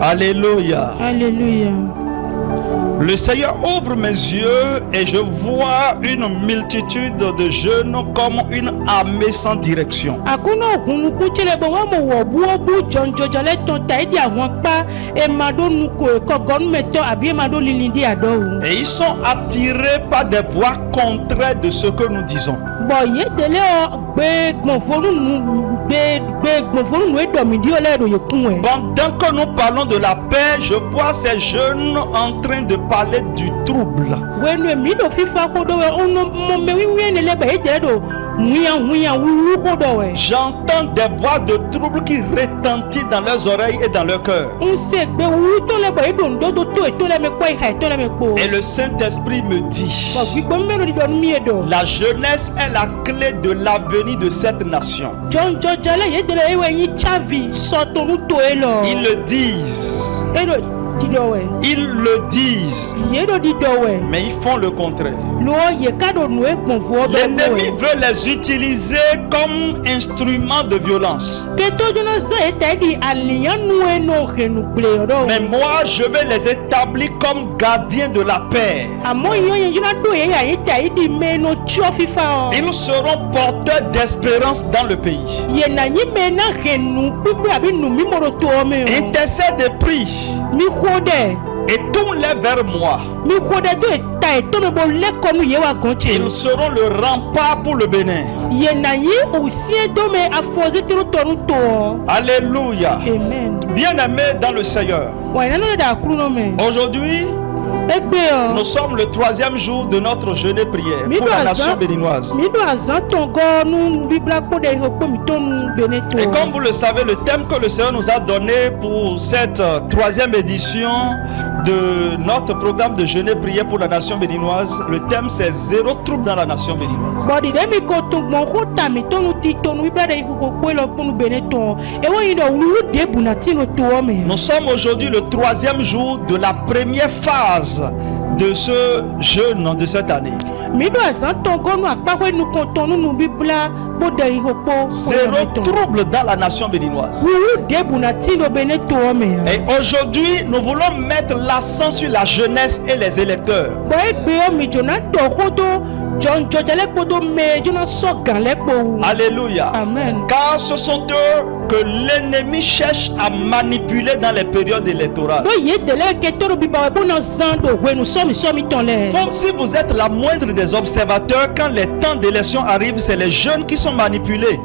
Alléluia. Alléluia. Le Seigneur ouvre mes yeux et je vois une multitude de jeunes comme une armée sans direction. Akuna hunu kuchele bongo mo wobu jonjo jale ton taidi awampa e mado nuko e kogon meto abi mado lilindi ado. Et ils sont attirés par des voix contraires de ce que nous disons. Bon ye dele o gbe gbonfonu nu edomidi ole do yekunwe. Pendant que nous parlons de la paix, je vois ces jeunes en train de parler du trouble. Wenu mi do fifa ko do we ono mo me wi ne lebe e dele do huya wulu ko do we. J'entends des voix de trouble qui retentissent dans leurs oreilles et dans leur cœur. On se gbe wulu to lebe e do ndo to e to le me ko e to le me ko. Et le Saint-Esprit me dit, Bo gbigbo me di do mi e do. la jeunesse est la clé de l'avenir de cette nation. Jonjo jale ye dele e we yin chavi so to nu to e lo. Ils le disent, E do di do we. ils le disent, Ye do di do we. mais ils font le contraire. Lo ye kado nu e gbonfo do L'ennemi we. veut les utiliser comme instruments de violence. Ke to jona se e taidi aliyan nu e no henu ple do. Mais moi, je vais les établir comme gardiens de la paix. Amo yo ye jona do ye ya ye taidi me no chio fifa o. Ils seront porteurs d'espérance dans le pays. Ye na yi me na henu pipi abi nu mi moro to me o. Intercède et prie Mi khode. et tourne-les vers moi. Mi khode do e ta e to me bo le konu ye wa gonche. Ils seront le rempart pour le Bénin. Ye na yi o si e do me afoze tiro to nu to o. Alléluia. Amen. Bien-aimés dans le Seigneur, Wa na no da kru no me. aujourd'hui, Egbe o. nous sommes le 3e jour de notre jeûne et prière Mi pour do la nation azan. béninoise. Mi do azan ton go nu bibla ko de ho ko mi to nu beneto. Et comme vous le savez, le thème que le Seigneur nous a donné pour cette 3e édition de notre programme de jeûne et prière pour la nation béninoise, le thème c'est zéro trouble dans la nation béninoise. Body dem ko to gbon ko ta mi to nu ti to nu bibla de ko ko lo ko nu beneto. E wo yin do wu de bu na ti no to o me. Nous sommes aujourd'hui le 3e jour de la première phase de ce jeûne de cette année. Mi do azan ton go nu apa ko nu ko to nu bibla bo de ho po. Zéro trouble dans la nation béninoise. Wu de bu na ti no beneto o me. Et aujourd'hui, nous voulons mettre l'accent sur la jeunesse et les électeurs. Bo egbe o mi jona do ho do John jale ko do me jona so gan le po. Alléluia. Amen. Car ce sont eux que l'ennemi cherche à manipuler dans les périodes électorales. Do ye de le ke to biba bo na zan do we nu so mi ton le. Si vous êtes la moindre des observateurs, quand les temps d'élection arrivent, c'est les jeunes qui sont manipulés.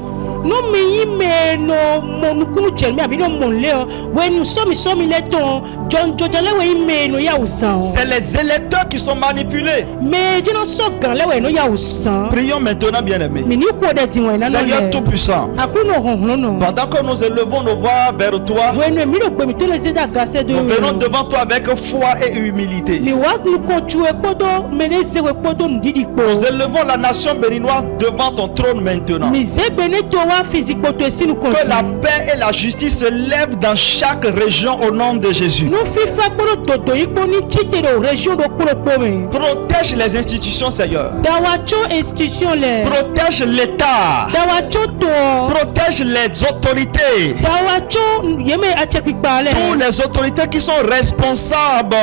No mi me no mo kunu chermi abi no mo le o we nu so mi le ton John jale we me no ya usan. C'est les électeurs qui sont manipulés. Me jona so gan le we no ya usan. Prions maintenant, bien-aimés. Mi ni ko de ti we na no Seigneur le. Tout-Puissant, Akuno honhon no. pendant que nous élevons nos voix vers toi, We no mi no gbe mi to le se da gase do. nous venons devant toi avec foi et humilité. Mi wa ni ko chu e podo me ne se we podo ndidi ko. Nous élevons la nation béninoise devant ton trône maintenant. Mi ze beneto wa physique poto esi nu Que la konti. paix et la justice se lèvent dans chaque région au nom de Jésus. No fifa poro toto ipo ni chite do région do poro pome. Protège les institutions, Seigneur. Dawacho institution le. Protège l'État. Dawacho to. Protège les autorités. Dawacho yeme achekpikpa le. Tous les autorités qui sont responsables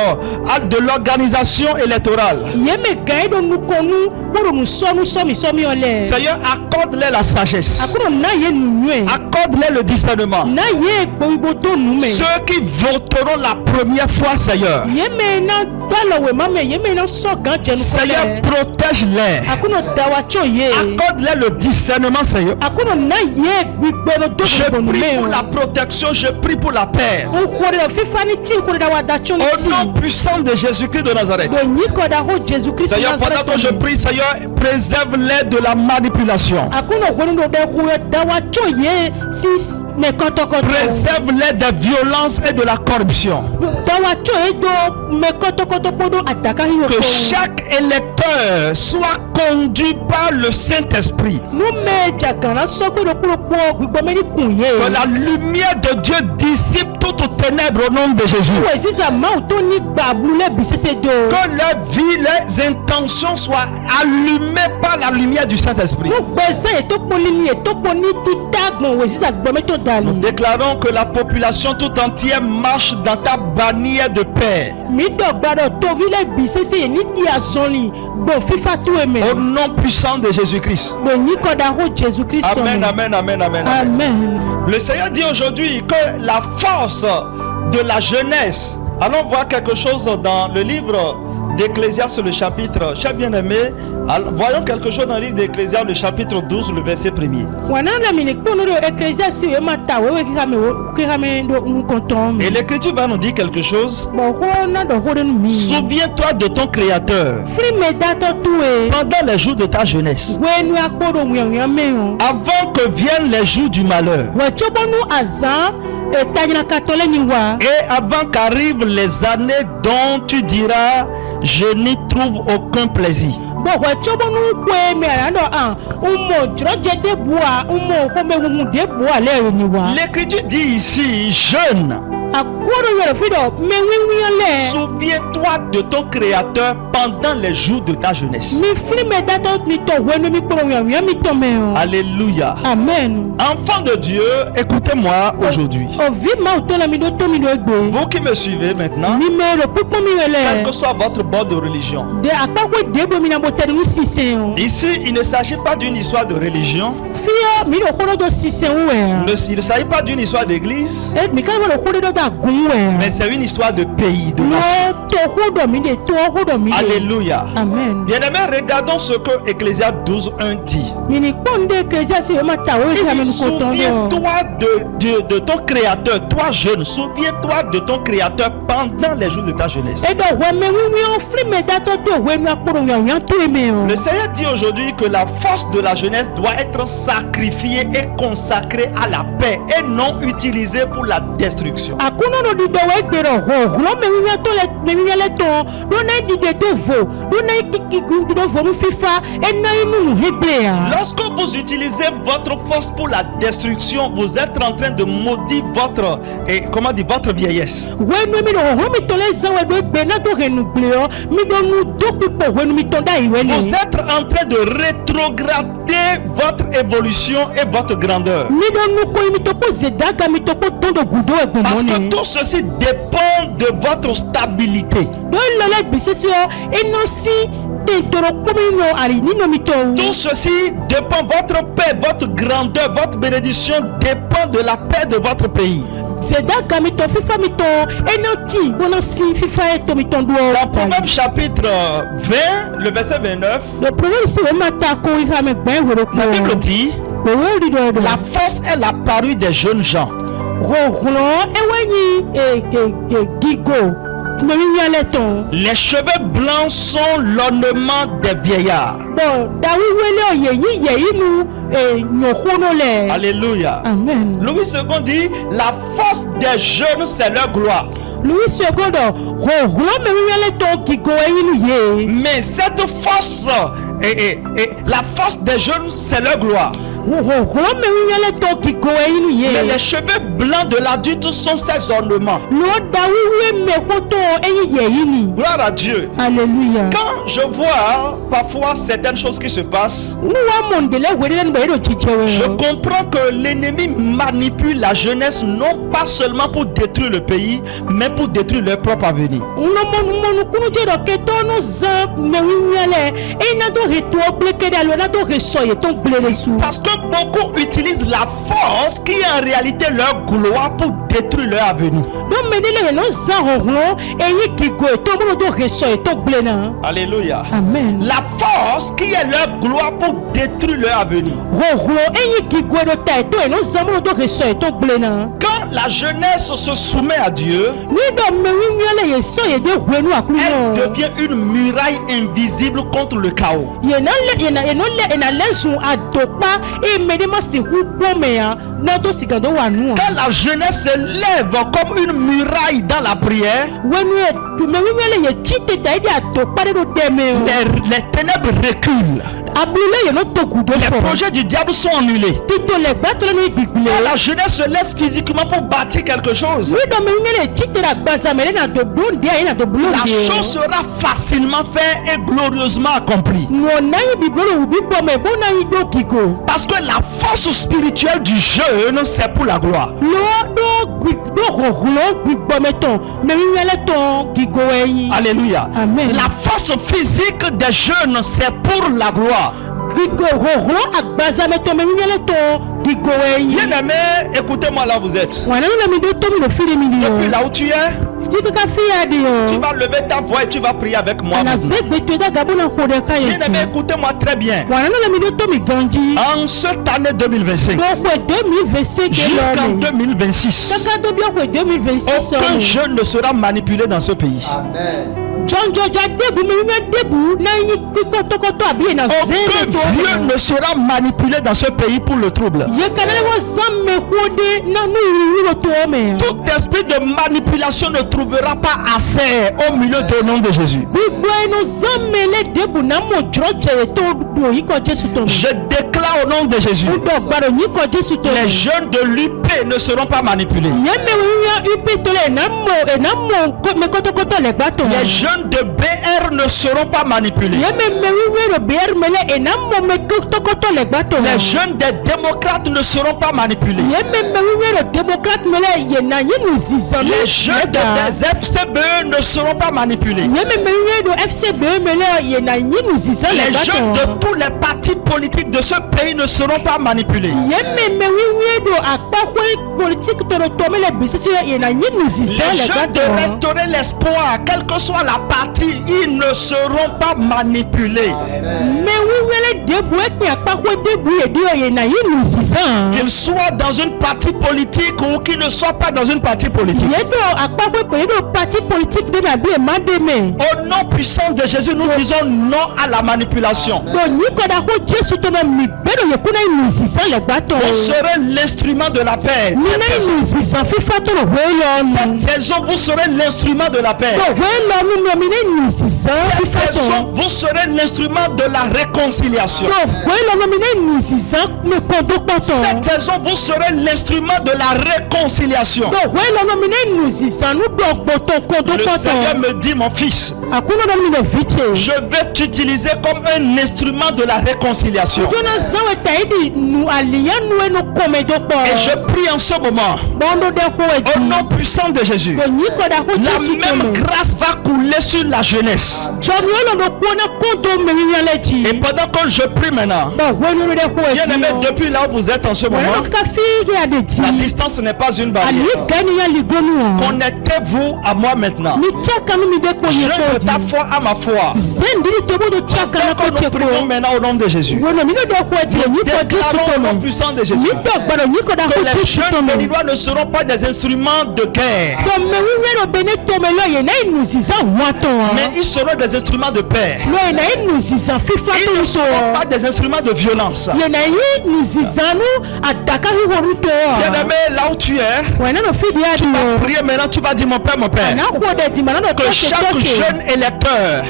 de l'organisation électorale. Yeme gaido nu konu poro nu somi ole. Seigneur, accorde-les la sagesse. Akuno na ye nu nwe. Accorde-les le discernement. Na ye gboiboto nu me. Ceux qui voteront la première fois, Seigneur. Yeme na dalo we mame yeme na so gan jenu ko Seigneur, le. protège-les. Akuno dawacho ye. Accorde-les le discernement, Seigneur. Akuno na ye gbigbo do Je do nu prie me. pour la protection, je prie pour la paix. O khore fifa ni ti khore da wa dacho ni Au ti. nom puissant de Jésus-Christ de Nazareth. Do ni ko da ho Jesus Christ. Seigneur, pendant que je prie, Seigneur, préserve-les de la manipulation. Akuno khore do de khore dawacho ye si me kotokoto. Préserve-les des violences et de la corruption. Dawacho e do me kotokoto podo ataka hi Que ko. chaque électeur soit conduit par le Saint-Esprit. Nu me jagana so pe do po gbigbo me ni kun ye. Que la lumière de Dieu dissipe toute ténèbres au nom de Jésus. We sisa ma to ni gbablu le bisese do. Que leur vie, leurs intentions soient allumées par la lumière du Saint-Esprit. Nu gbese e to poli ni e to Nous déclarons que la population tout entière marche dans ta bannière de paix. Au nom puissant de Jésus-Christ. Amen, amen, amen, amen, amen. Le Seigneur dit aujourd'hui que la force de la jeunesse. Allons voir quelque chose dans le livre d'Ecclésiaste, le chapitre, chers bien-aimés, voyons quelque chose dans le livre d'Ecclésiaste, le chapitre 12, le verset 1er. Et l'Écriture va nous dire quelque chose. Souviens-toi de ton Créateur pendant les jours de ta jeunesse, avant que viennent les jours du malheur, et avant qu'arrivent les années dont tu diras je n'y trouve aucun plaisir. L'Écriture dit ici jeune. Souviens-toi de ton Créateur pendant les jours de ta jeunesse. Alléluia. Amen. Enfants de Dieu, écoutez-moi aujourd'hui. Vous qui me suivez maintenant, quel que soit votre bord de religion, ici il ne s'agit pas d'une histoire de religion, il ne s'agit pas d'une histoire d'église, mais c'est une histoire de pays, de nation. Alléluia. Amen. Bien-aimés, regardons ce que Ecclésiaste 12:1 dit. Il dit, souviens-toi de ton Créateur, toi jeune, souviens-toi de ton Créateur pendant les jours de ta jeunesse. Le Seigneur dit aujourd'hui que la force de la jeunesse doit être sacrifiée et consacrée à la paix et non utilisée pour la destruction. Lorsque vous utilisez votre force pour la destruction, vous êtes en train de maudire votre vieillesse. Vous êtes en train de rétrograder votre évolution et votre grandeur. Parce que tout ceci dépend de votre stabilité. Tout ceci dépend, votre paix, votre grandeur, votre bénédiction dépend de la paix de votre pays. Dans Proverbe chapitre 20, le verset 29, la Bible dit, la force est la parure des jeunes gens. Les cheveux blancs sont l'ornement des vieillards. Alléluia. Amen. Louis II dit, la force des jeunes c'est leur gloire. Mais cette force, la force des jeunes c'est leur gloire. Mais les cheveux blancs de l'adulte sont ses ornements. Gloire à Dieu. Alléluia. Quand je vois parfois certaines choses qui se passent, je comprends que l'ennemi manipule la jeunesse non pas seulement pour détruire le pays, mais pour détruire leur propre avenir. Parce que beaucoup utilisent la force qui est en réalité leur gloire pour détruire leur avenir. Alléluia. Amen. La force qui est leur gloire pour détruire leur avenir. Quand la jeunesse se soumet à Dieu, elle devient une muraille invisible contre le chaos. Quand la jeunesse se lève comme une muraille dans la prière, les ténèbres reculent. Les projets du diable sont annulés. Et la jeunesse se laisse physiquement pour bâtir quelque chose. La chose sera facilement faite et glorieusement accomplie. Parce que la force spirituelle du jeûne, c'est pour la gloire. Alléluia. Amen. La force physique des jeunes, c'est pour la gloire. Bien aimé, écoutez-moi là où vous êtes. Depuis là où tu es, tu vas lever ta voix et tu vas prier avec moi. Bien aimé, écoutez-moi très bien. En cette année 2025, jusqu'en 2026, aucun jeune ne sera manipulé dans ce pays. Aucun vieux ne sera manipulé dans ce pays pour le trouble. Tout esprit de manipulation ne trouvera pas assez au milieu du nom de Jésus. Je déclare au nom de Jésus, les jeunes de l'UP ne seront pas manipulés. Les jeunes de BR ne seront pas manipulés. Les jeunes des démocrates ne seront pas manipulés. Les jeunes des FCBE ne seront pas manipulés. Les jeunes de tous les partis politiques de ce pays ne seront pas manipulés. Les jeunes de restaurer l'espoir, quelle que soit la partie, ils ne seront pas manipulés. Qu'ils soient dans une partie politique ou qu'ils ne soient pas dans une partie politique. Au nom puissant de Jésus, nous disons non à la manipulation. Vous serez l'instrument de la paix. Cette saison, vous serez l'instrument de la paix. Cette saison, vous serez l'instrument de la réconciliation. Cette saison, vous serez l'instrument de la réconciliation. Le Seigneur me dit, mon fils, je vais t'utiliser comme un instrument de la réconciliation. Et je prie en ce moment, au nom puissant de Jésus, la même grâce va couler sur la jeunesse. Et pendant que je prie maintenant, bien aimé, depuis là où vous êtes en ce moment, la distance n'est pas une barrière. Connectez-vous à moi maintenant. Je de ta foi à ma foi. Nous prions maintenant au nom de Jésus. Nous déclarons au nom puissant de Jésus que les jeunes béninois ne seront pas des instruments de guerre, mais ils seront des instruments de paix. Ils ne seront pas des instruments de violence. Bien-aimé, là où tu es, tu vas prier maintenant, tu vas dire mon Père, que chaque jeune électeur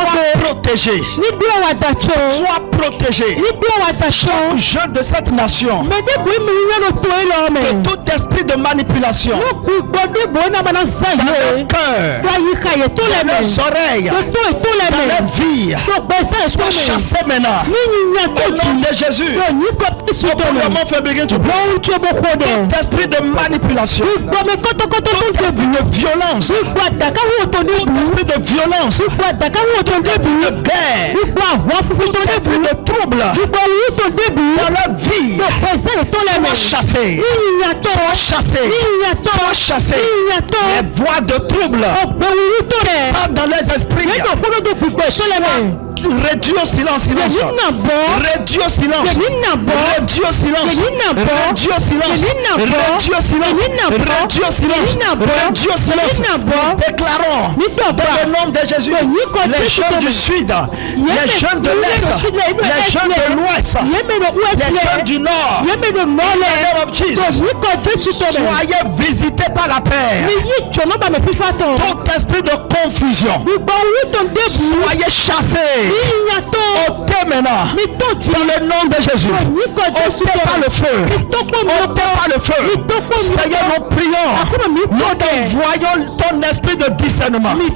soit protégé. Sois protégé. Chaque jeune de cette nation, que tout esprit de manipulation dans leur cœur, dans leurs oreilles, dans leur vie, soit chassé maintenant au nom de Jésus. Comment fait begin to pray? Tout esprit de manipulation, tout esprit de violence, tout esprit de violence, tout esprit de guerre, tout esprit de trouble dans leur vie, soit chassé, soit chassé, soit chassé. Les voix de trouble dans les esprits, réduit au silence, réduit au silence, réduit au silence, réduit au silence, réduit au silence, réduit au silence, réduit au silence. Déclarons dans le nom de Jésus, les jeunes du sud, les jeunes de l'est, les jeunes de l'ouest, les jeunes du nord, in the name of Jesus, soyez visités par la paix. Tout esprit de confusion, soyez chassés. ôtez maintenant. Dans le nom de Jésus. Ôtez par le feu. Ôtez par le feu. Seigneur, nous prions. Nous envoyons ton esprit de discernement. Nous les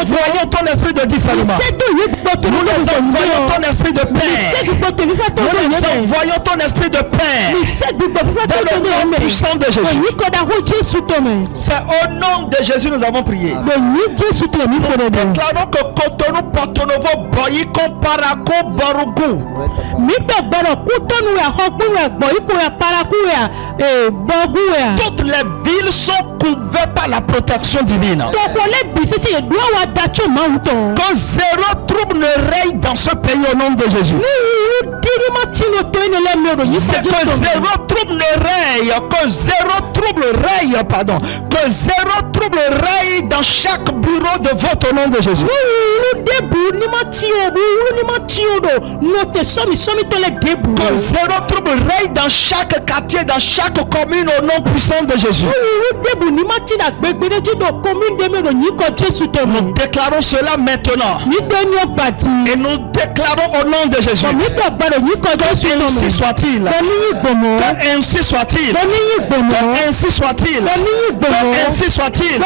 envoyons ton esprit de discernement. Nous les envoyons ton esprit de paix. Nous les envoyons ton esprit de paix. Dans le nom puissant de Jésus. C'est au nom de Jésus nous avons prié. Nous déclarons que Cotonou, Porto-Novo, Boyiko, Parako, Borugu. Toutes les villes sont couvertes par la protection divine. Que zéro trouble ne règne dans ce pays au nom de Jésus. C'est que zéro trouble ne règne, que zéro trouble règne, pardon, que zéro trouble règne dans chaque bureau de vote au nom de Jésus. Que zéro trouble règne dans chaque quartier, dans chaque commune au nom puissant de Jésus. Nous déclarons cela maintenant. Et nous déclarons au nom de Jésus. Ainsi soit-il. Ainsi soit-il. Ainsi soit-il. Ainsi soit-il.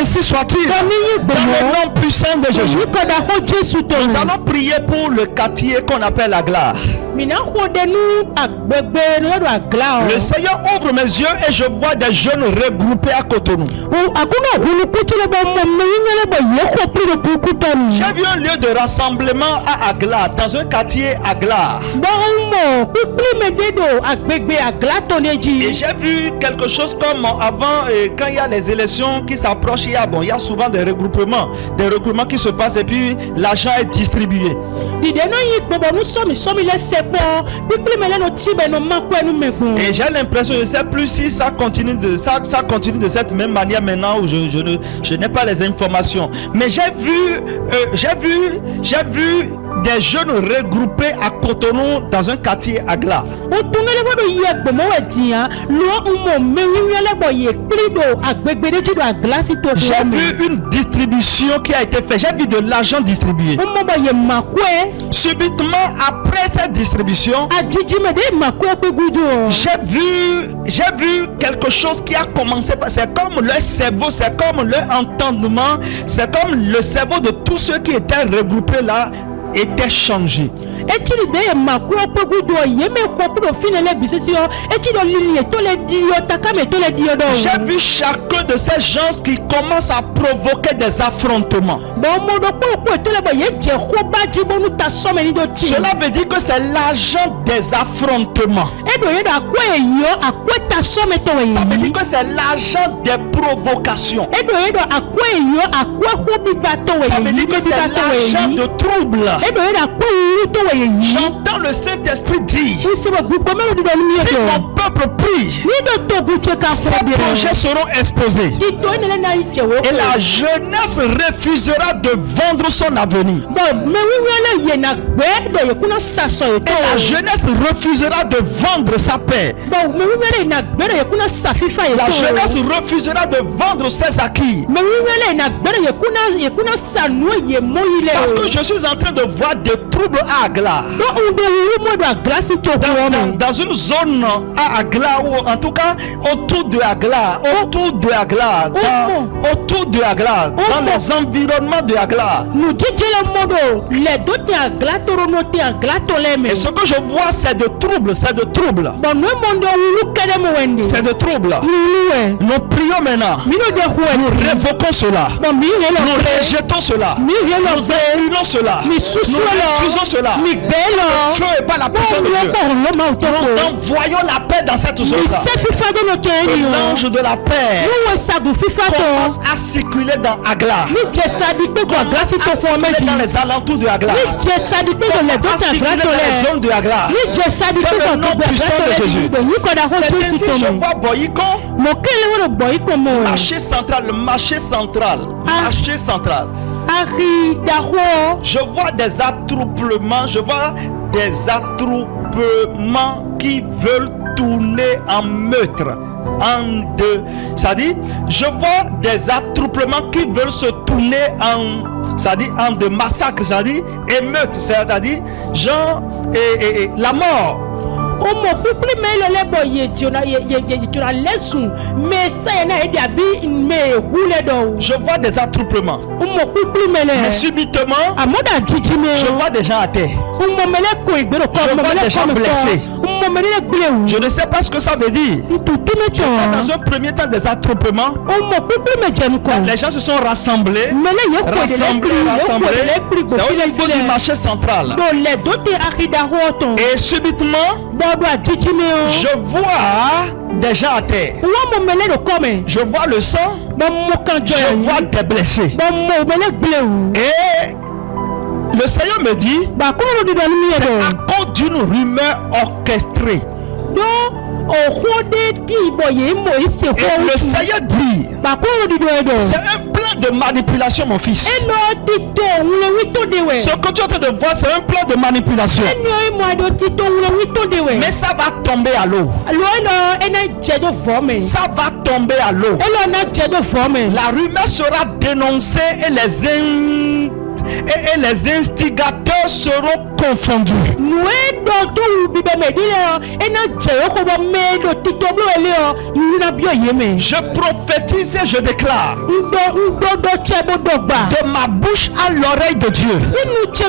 Ainsi soit-il. Dans le nom puissant de Jésus. Nous allons prier pour le quartier qu'on appelle la Gloire. Le Seigneur ouvre mes yeux et je vois des jeunes regroupés à Cotonou. J'ai vu un lieu de rassemblement à Agla, dans un quartier Agla. Et j'ai vu quelque chose comme avant, quand il y a les élections qui s'approchent, il y a souvent des regroupements qui se passent et puis l'argent est distribué. Et j'ai l'impression, je ne sais plus si ça continue de cette même manière maintenant où je n'ai pas les informations. Mais j'ai vu des jeunes regroupés à Cotonou dans un quartier Agla. J'ai vu une distribution qui a été faite. J'ai vu de l'argent distribué. Subitement après cette distribution, j'ai vu quelque chose qui a commencé. C'est comme leur cerveau, c'est comme leur entendement, c'est comme le cerveau de tous ceux qui étaient regroupés là était changé. J'ai vu chacun de ces gens qui commencent à provoquer des affrontements. Cela veut dire que c'est l'agent des affrontements. Ça veut dire que c'est l'agent des provocations. Ça veut dire que c'est l'agent de trouble. J'entends le Saint-Esprit dire: si mon peuple prie, ces projets seront exposés. Et la jeunesse refusera de vendre son avenir. Et la jeunesse refusera de vendre sa paix. La jeunesse refusera de vendre ses acquis. Parce que je suis en train de voir des troubles à Agla. Dans une zone à Agla, ou en tout cas autour de Agla, dans les environnements de Agla. Et ce que je vois, c'est de troubles, c'est de troubles. C'est de troubles. Nous prions maintenant. Nous révoquons cela. Nous rejetons cela. Nous annulons cela. Nous refusons cela. Le feu est pas la puissance de Dieu. Nous envoyons la paix dans cette zone-là. L'ange de la paix commence à circuler dans Agla. À circuler dans les alentours de Agla. À circuler dans les zones de Agla. Dans le nom puissant de Jésus. C'est ainsi je vois Boyiko. Marché central. Je vois des attroupements, qui veulent tourner en meurtre. C'est-à-dire, je vois des attroupements qui veulent se tourner c'est-à-dire en de massacre, c'est-à-dire émeute, c'est-à-dire genre et la mort. Omo pipli me lo lebo ye tiona lesun me sa na edi abi me hule do. Je vois des attroupements. Omo pipli me le. Mais subitement, Amoda jiji me. je vois des gens à terre. Omo mele ko igbero ko. Je vois des gens blessés. Omo mele gbele. Je ne sais pas ce que ça veut dire. Je vois dans un premier temps des attroupements. Omo pipli me jenu ko. Les gens se sont rassemblés. Rassemblés. C'est au niveau du marché central. Et subitement, je vois des gens à terre. Je vois le sang. Je vois des blessés. Et le Seigneur me dit, c'est à cause d'une rumeur orchestrée. Et le Seigneur dit, c'est un plan de manipulation, mon fils. Ce que tu es en train de voir, c'est un plan de manipulation. Mais ça va tomber à l'eau. Ça va tomber à l'eau. La rumeur sera dénoncée et les instigateurs seront confondus. Je prophétise et je déclare de ma bouche à l'oreille de Dieu tout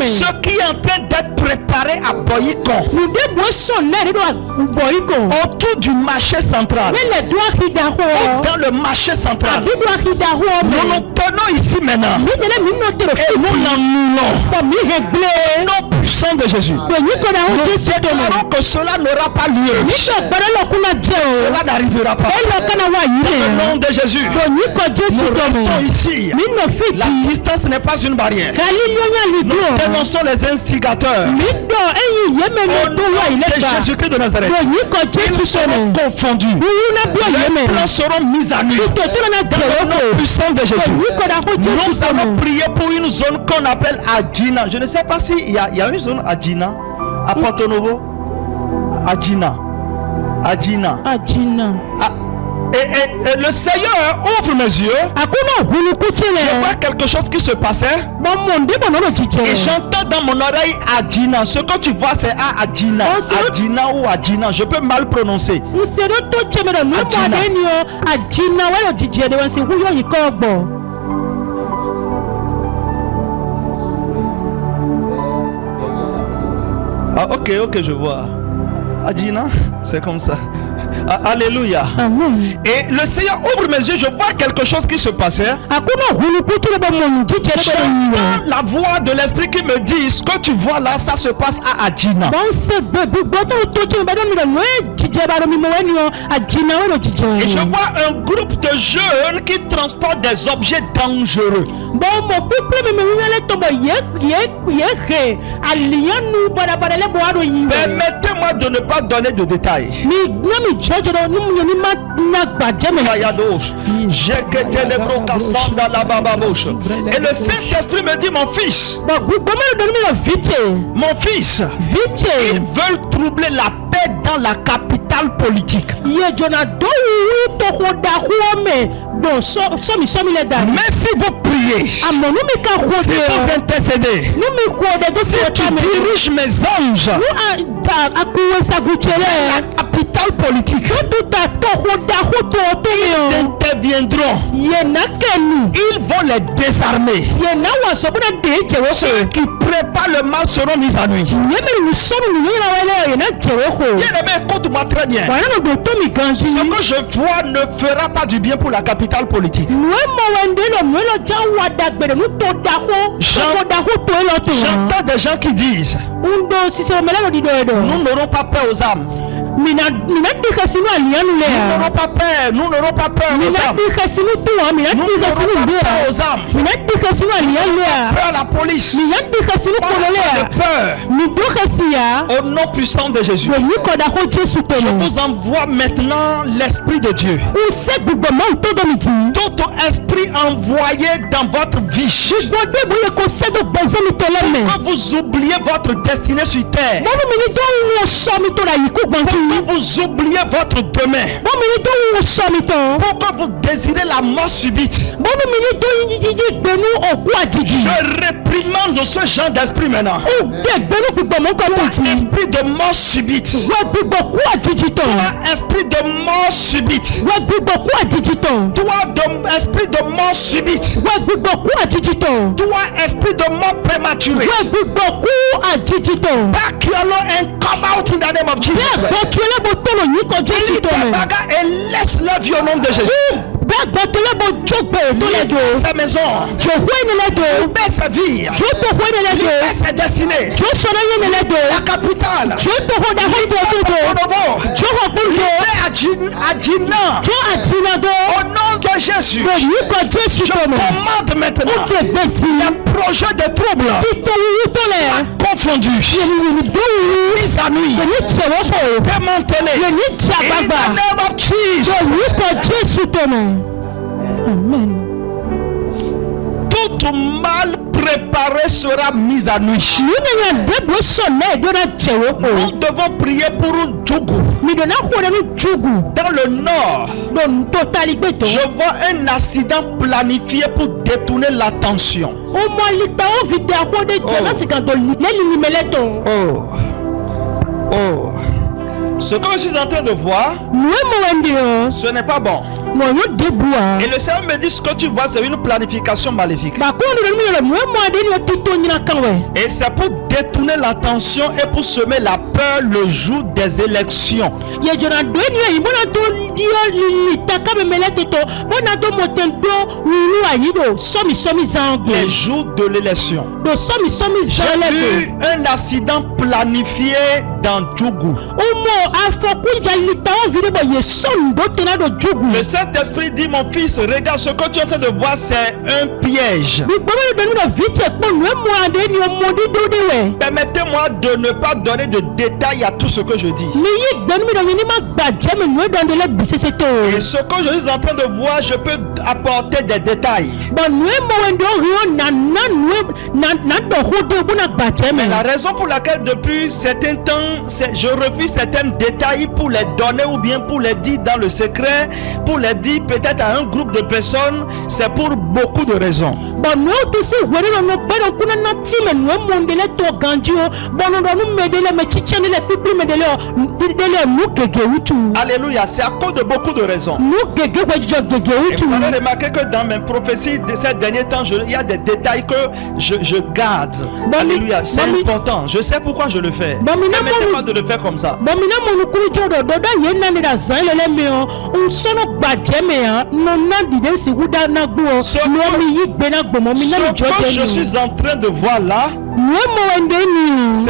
ce qui est en train d'être préparé à Boyikon, autour du marché central, dans le marché central. Nous nous tenons ici maintenant et nous l'annulons au nom puissant de Jésus. Nous déclarons que cela n'aura pas lieu. Cela n'arrivera pas. Au nom de Jésus, nous restons ici. La distance n'est pas une barrière. Nous dénonçons les instigateurs. Au nom de Jésus-Christ de Nazareth, ils seront confondus. Les plans seront mis à nu. Dans le nom puissant de Jésus, nous allons prier pour une zone qu'on appelle Adjina. Je ne sais pas s'il y a une zone Adjina à Porto Novo. Adjina. Et le Seigneur ouvre mes yeux. Je vois quelque chose qui se passait. Et j'entends dans mon oreille Adjina. Ce que tu vois, c'est Adjina. Adjina ou Adjina. Je peux mal prononcer. Ah, ok, je vois. Adjina, c'est comme ça. Alléluia. Amen. Et le Seigneur ouvre mes yeux, je vois quelque chose qui se passait. J'entends la voix de l'Esprit qui me dit, ce que tu vois là, ça se passe à Adjina. Et je vois un groupe de jeunes qui transportent des objets dangereux. Permettez-moi de ne pas donner de détails. Et le Saint-Esprit me dit, mon fils, ils veulent troubler la paix dans la capitale politique. Mais si vous priez, si vous intercédez, si tu diriges mes anges la capitale politique, ils interviendront. Ils vont les désarmer. Ceux qui préparent le mal seront mis à nuit. Bien-aimé, écoute-moi très bien. Ce que je vois ne fera pas du bien pour la capitale politique. J'entends des gens qui disent, nous n'aurons pas peur aux âmes. Nous n'aurons pas peur, nous n'aurons pas peur aux âmes. Nous n'aurons pas peur aux âmes. Peur à la police. Peur. Au nom puissant de Jésus, je vous envoie maintenant l'Esprit de Dieu. Tout esprit envoyé dans votre vie, que vous oubliez votre destinée sur terre, que vous oubliez votre demain, bɔmini tó wù sɔmi tán. pour que vous désirez la mort subite. bɔmini tó yíyí gbẹnu òkú àjèjì. Je réprimande ce genre d'esprit maintenant. ó dé gbẹnu gbígbọ́ mọ́ kọ́ tó ti. Esprit de mort subite. wọ́n gbígbọ́ kú àjèjì tán. Esprit de mort subite. wọ́n gbígbọ́ kú àjèjì tán. Esprit de mort subite. wọ́n gbígbọ́ kú àjèjì tán. Toi, esprit de mort prématurée. wọ́n gbígbọ́ kú àjèjì tán. Back your law and come out in the name of Jesus. bẹ́ẹ̀ gbọ́ tí ẹlẹ́bù tọ̀nà yìí kọjú sí tọ̀nà. Et laisse-le vivre au nom de Jésus. bẹ́ẹ̀ gbọ́ tí ẹlẹ́bù jókòó tó lè dò. Sa maison. jòhó ẹni lè dò. Libère sa vie. jò tòhó ẹni lè dò. Libère sa destinée. jò sọ̀rọ̀ yẹn lè dò. La capitale. jò tòhó dàgbà tó tó dò. jò hàn kúrò dò. Libère Adjina. jò àjìnà dò. Au nom de Jésus. bẹ́ẹ̀ yìí kọjú sí Je tọ̀nà. commande ó maintenant. dé gbé ti. Les projets de trouble títọ́ wíwú tó lẹ̀. confondus. yẹnìyẹnì dówó. Mise à nuit. yẹnì tẹ̀wọ́ bò. Démantelés. yẹnì In jàgbàgbà. the name of Jesus. yẹnì kọjú sí tọ̀nà. amen. Tout mal préparé sera mis à nuit. nínú àdébò sọ̀lẹ̀ ìdọ́nà tẹ̀wọ́ bò. Nous devons prier pour Djougou. midonna kóre ní jugu. Dans le nord, lọ́nù tó tali gbé tó. je vois un accident planifié pour détourner l'attention. ó mọ alita ó fi dé akóde jọ láti kàn tó lẹ́nu ní mẹlẹ́tọ̀. Oh. Ce que je suis en train de voir, nùwé mọ̀ wẹ́ndì ọ̀. ce n'est pas bon. wọ́n yóò dé bu wa. Et le Seigneur me dit ce que tu vois, c'est une planification maléfique. bàkúrò nínú mi yọrọ nùwé mọ̀ adé ni o ti tó nyina kan wẹ̀. Et c'est pour détourner l'attention et pour semer la peur le jour des élections. yẹjọra do ni ẹyin bọ́nà tó yọ lili taka mẹmẹlẹ́tọ̀ tó bọ́nà tó mọ̀tẹ́ntó wúlú àyí do sọ́mi zan gbé. Les jours de l'élection. do sọ́mi zan J'ai vu lẹ́tọ̀. un accident planifié dans Djougou. ó mọ afọkúnjà lita ó fi débọ̀ yẹ sọ́nù tó tẹ̀lé do jugu. Le Saint-Esprit dit, mon fils, regarde ce que tu es en train de voir, c'est un piège. gbogbo mi dọ̀nù dọ̀ fìtì ẹ̀pọ̀ nùwé mọ̀ adé ni ọmọ dídó dé wẹ̀. Permettez-moi de ne pas donner de détails à tout ce que je dis. mi yi gbẹnu mi dọ̀ yín ní ma gbàjẹ́ mi nùwé dọ̀nù lẹ́ bisese tó. Et ce que je suis en train de voir, je peux apporter des détails. bɔn nùwé mọ̀ wẹ́ndì ó rí ó nà nùwé nà dọ̀kú dé o bó na gbàjẹ́ mi. Mais la raison pour laquelle depuis certains temps, je refuse certains détails pour les donner ou bien pour les dire dans le secret, pour les dire peut-être à un groupe de personnes, c'est pour beaucoup de raisons. bɔn nùwé tó sì wẹ́rẹ́ lọ́nà gbẹ́dọ̀ kúnná náà tí mẹ nùwé mọ̀ ndélé tó ganjí o bɔn nùdọ̀nù mẹ́dẹ́lẹ́ mẹ tsitsẹ́ nílẹ̀ pípírí mẹ́dẹ́lẹ́ o dídẹ́lẹ́ nù gègé wutu. Alléluia, c'est à cause de beaucoup de raisons. nù gègé wẹ́ jíjọ gègé Et wutu. vous avez remarqué que dans mes prophéties de ces derniers temps, il y a des détails que je garde. Alléluia, c'est important. Je sais pourquoi je le fais. Permettez-moi de le faire comme ça. bɔn mi náà mọ̀ nukuru jẹ́ ọ̀dọ̀ dọ́dọ̀ yẹn nani da zan lẹ́lẹ́ mi o nsọ́nà gbàjẹ́ mi hàn nọ́nà dìde sìkú dáná gbó o nùwé mi yí gbéná gbòmọ́ mi náà mi jọ́ Ce que jẹ́ je mi. suis en train de voir là, nùwé mọ̀ wẹ́ndé ni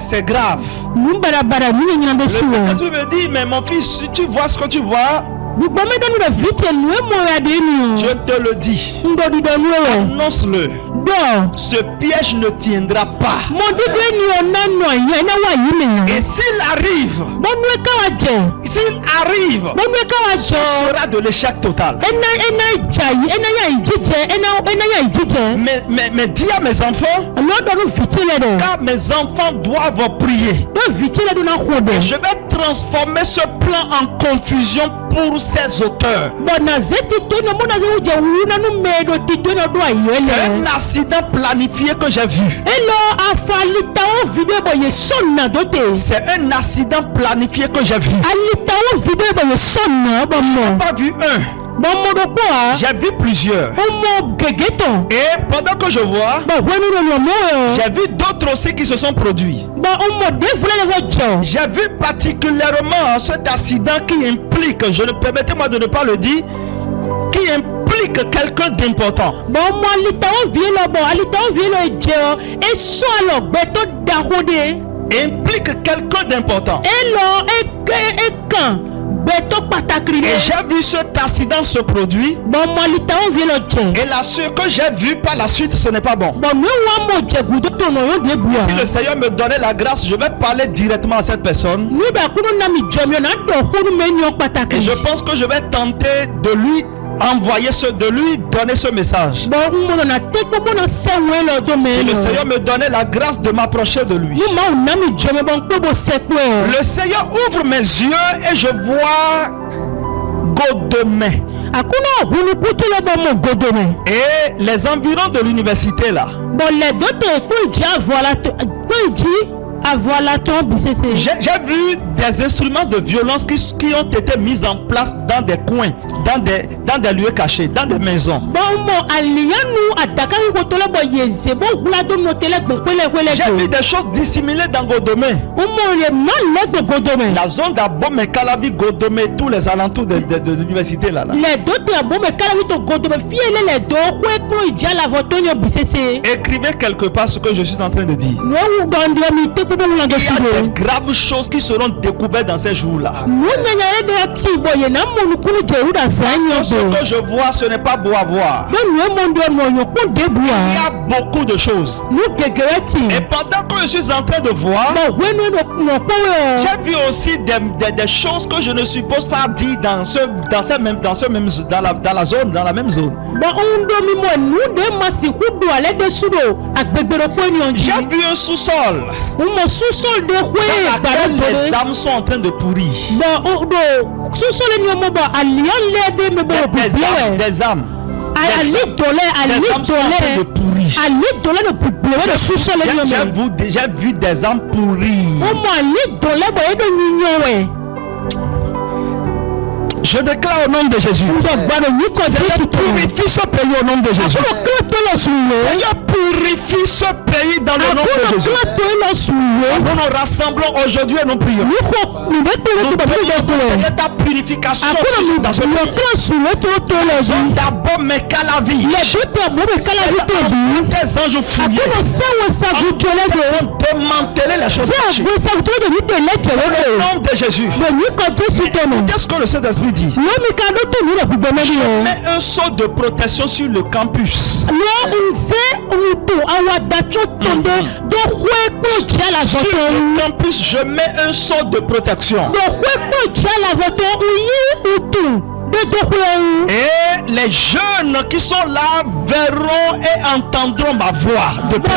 c'est grave. nù barabara mi yẹn nyina bẹ Le su o. Saint-Esprit me dit, mais mon fils, si tu vois ce que tu vois, gbogbo mi dọ́nu rẹ̀ fìtì nùwé mọ̀ wẹ́ndé ni je o. te le dis. ndọ̀dìdọ̀ nùwé wẹ̀. Annonce-le. dọ̀ Ce piège ne tiendra pas. mọ dídú ẹni ọ̀nà nù ẹ̀yẹ ẹ̀ná wà yìí mi hàn. Et s'il arrive, bọ́nú ẹ̀ káwa jẹ. s'il arrive, bọ́nú ẹ̀ káwa ce jọ. sera de l'échec total. ẹ̀ná ìjà yìí ẹ̀ná yà ìjíjẹ ẹ̀ná yà ìjíjẹ. Mais dis à mes enfants, lọ́dọ̀ọ́nù fìtì lẹ̀ dẹ̀. car mes enfants doivent prier. dọ̀ fìtì lẹ̀ dọ̀ náà kó dẹ̀. Je vais transformer ce plan en confusion pour ses auteurs. bọ̀nà zeti tó ní ọmọ náà ṣe wújẹ wúrú nánú mẹ́ẹ̀dọ̀ ti tó ní ọdún àyè C'est lẹ̀. un accident planifié que j'ai vu. ẹ lọ afalitawo fídíò bọ̀ yẹ sọ̀nà tó tẹ̀. C'est un accident planifié que j'ai vu. alitawo fídíò bọ̀ yẹ sọ̀nà bọ̀ mọ̀. Pas vu un, bọ̀ mọ̀dọ̀ pọ̀ a. j'ai vu plusieurs. ó mọ gègé tán. Et pendant que je vois, bọ̀ wẹ́nu ló lọ mọ́ ẹ̀. j'ai vu d'autres aussi qui se sont produits. bọ̀ ọmọdé fúlẹ̀ lè fọ jọ. J'ai vu particulièrement cet accident qui implique, permettez-moi de ne pas le dire, qui implique quelqu'un d'important. bọ̀ ọmọ alitawo fídíò lọ bọ̀ alitawo fídíò lọ jẹ ọ ẹ sọ àlọ́ gbẹ tó dàkó de. Implique quelqu'un d'important. ẹ lọ ẹ kàn gbẹ tó pàtàkì Et rẹ. j'ai vu cet accident se produire. bọ̀ ọmọ alitawo fídíò lọ jẹ. Et là, ce que j'ai vu par la suite, ce n'est pas bon. bọ̀ mi wà mọ̀ jẹ̀gùn tó tó nà yóò dé bu Si à. le Seigneur me donnait la grâce, je vais parler directement à cette personne. nígbà kúrò náà mi jọ mi ọ̀nà dọ̀ kúrò mi ní ọ pàtàkì. Et je pense que je vais tenter de lui envoyer de lui donner ce message. bon mon na te ko bon se we lo do Si me le Seigneur me donnait la grâce de m'approcher de lui. ni ma o na mi jome bon ko bo se ko Le Seigneur ouvre mes yeux et je vois Godemain akuna hunu putu le bon mo godome et les environs de l'université là. bon les deux te ko ji voilà ko ji voilà ton BCC. J'ai vu des instruments de violence qui ont été mis en place dans des coins, dans des lieux cachés, dans des maisons. J'ai vu des choses dissimulées dans Godemain. La zone d'Abom et Calavi, Godemain, tous les alentours de l'université là. Écrivez quelque part ce que je suis en train de dire. Il y a de graves choses qui seront découvertes dans ces jours-là. Ce que je vois, ce n'est pas beau à voir. Il y a beaucoup de choses. Et pendant que je suis en train de voir, j'ai vu aussi des choses que je ne suppose pas dire dans la même zone. J'ai vu un sous-sol dans lequel les âmes sont en train de pourrir. Des âmes. J'ai vu des âmes pourrir. Je déclare au nom de Jésus. Seigneur, purifie ce pays au nom de Jésus. Seigneur, purifie ce pays dans le nom de Jésus. Nous nous rassemblons aujourd'hui et nous prions. Nous prions, Seigneur, ta purification dans ce pays. D'abord, mais qu'à la vie. Des anges fouillés. Démanteler les choses cachées. Au nom de Jésus. Qu'est-ce que le Saint-Esprit dit? Je mets un seau de protection sur le campus. Sur le campus, je mets un seau de protection. Et les jeunes qui sont là verront et entendront ma voix de paix.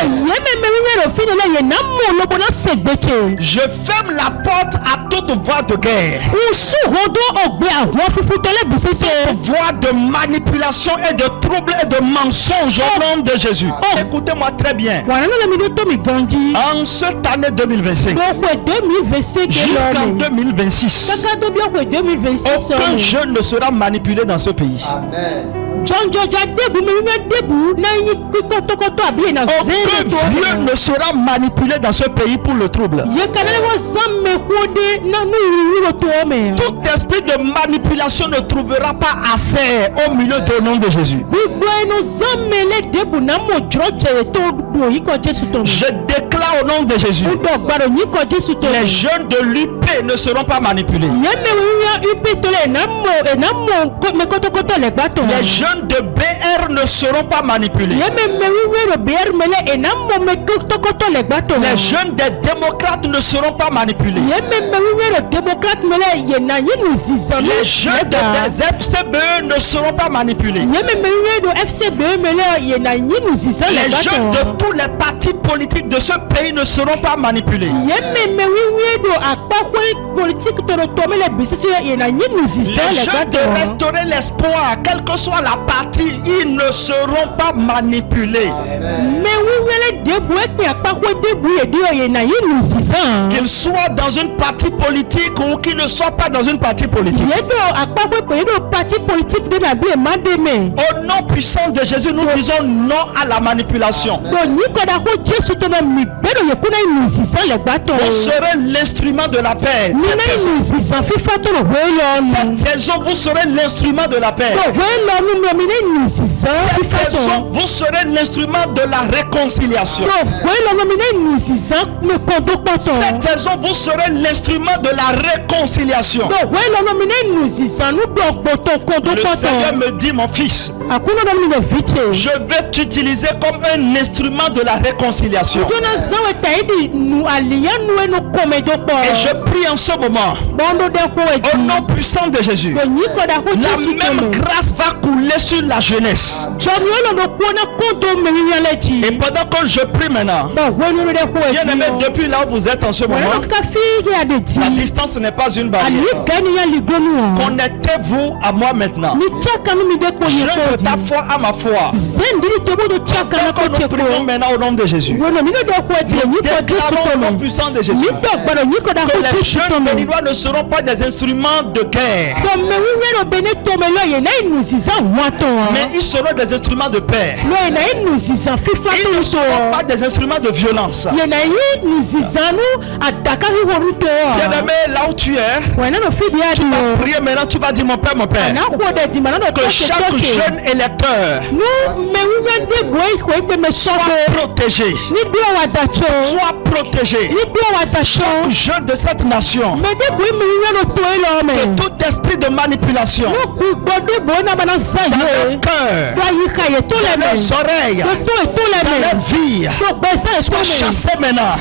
Je ferme la porte à toute voix de guerre, toute voix de manipulation et de trouble et de mensonge au nom de Jésus. Écoutez-moi très bien. En cette année 2025 jusqu'en 2026, aucun jeune ne sera manipulé dans ce pays. Amen. Aucun vieux ne sera manipulé dans ce pays pour le trouble. Tout esprit de manipulation ne trouvera pas assez au milieu du nom de Jésus. Je déclare au nom de Jésus, les jeunes de l'UP ne seront pas manipulés. Les jeunes de BR ne seront pas manipulés. Les jeunes des démocrates ne seront pas manipulés. Les jeunes des FCBE ne seront pas manipulés. Les jeunes de tous les partis politiques de ce pays ne seront pas manipulés. Les jeunes de restaurer l'espoir, quelle que soit la partie, ils ne seront pas manipulés. Qu'ils soient dans une partie politique ou qu'ils ne soient pas dans une partie politique. Au nom puissant de Jésus, nous disons non à la manipulation. Vous serez l'instrument de la paix. Cette saison, vous serez l'instrument de la paix. Cette saison, vous serez l'instrument de la réconciliation. réconciliation. Cette saison, vous serez l'instrument de la réconciliation. Le Seigneur me dit, mon fils, je vais t'utiliser comme un instrument de la réconciliation. Et je prie en ce moment, au nom puissant de Jésus, la même grâce va couler sur la jeunesse. Et pendant que je prie maintenant, bien aimé, depuis là où vous êtes en ce moment, la distance n'est pas une barrière. Connectez-vous à moi maintenant. Je de ta foi à ma foi. Quand nous prions maintenant au nom de Jésus, nous déclarons au nom puissant de Jésus que les jeunes béninois ne seront pas des instruments de guerre, mais ils seront des instruments de paix. Ils ne seront pas des instruments de violence. Bien aimé, là où tu es, tu vas prier maintenant, tu vas dire mon Père, que chaque jeune électeur soit protégé. Sois protégé. Chaque jeune de cette nation, que tout esprit de manipulation dans leur cœur, dans leurs oreilles, dans leur vie, soit chassé maintenant.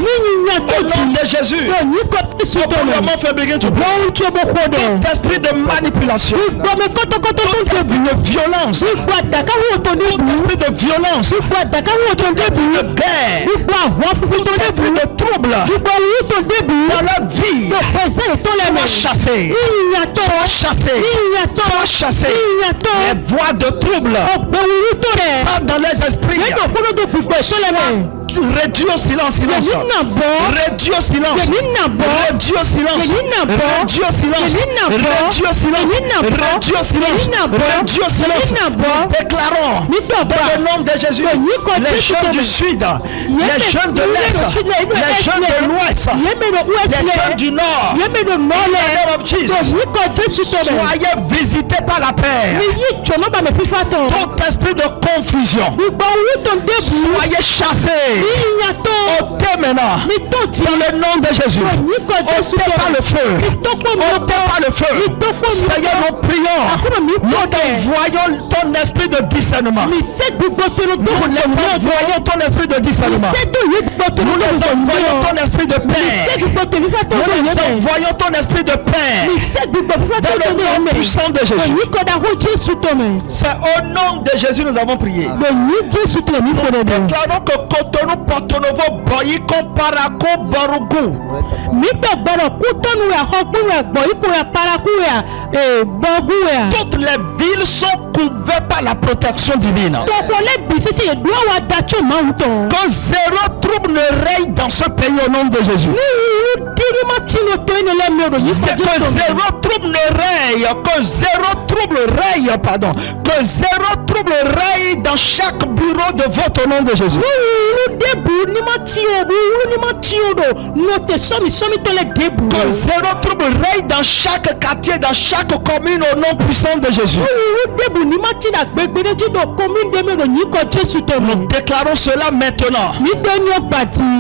Au nom de Jésus. Tout esprit de manipulation, tout esprit de violence, tout esprit de violence, tout esprit de guerre, tout esprit de trouble dans leur vie, soit chassé, soit chassé, soit chassé. Les voix de trouble dans les esprits, réduis au silence, réduis au silence, réduis au silence, réduis au silence, réduis au silence, réduis au silence, réduis au silence. Déclarons dans le nom de Jésus, les jeunes du sud, les jeunes de l'est, les jeunes de l'ouest, les jeunes du nord, soyez visités par la paix. Tout esprit de confusion, soyez chassés. Ôtez maintenant dans le nom de Jésus. Ôtez par le feu. Ôtez par le feu. Seigneur, nous prions. Nous envoyons ton esprit de discernement. Nous les envoyons ton esprit de discernement. Nous les envoyons ton esprit de paix. Nous les envoyons ton esprit de paix. Dans le nom puissant de Jésus. C'est au nom de Jésus nous avons prié. Nous déclarons que Cotonou, Porto Novo, Boyiko, Parako, Barugu. Toutes les villes sont couvertes par la protection divine. Que zéro trouble ne règne dans ce pays au nom de Jésus. C'est que zéro trouble ne règne, que zéro trouble règne, pardon, que zéro trouble règne dans chaque bureau de vote au nom de Jésus. Que zéro trouble règne dans chaque quartier, dans chaque commune au nom puissant de Jésus. Nous déclarons cela maintenant.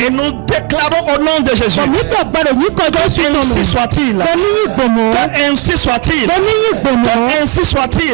Et nous déclarons au nom de Jésus. Que ainsi soit-il. Que ainsi soit-il. Que ainsi soit-il.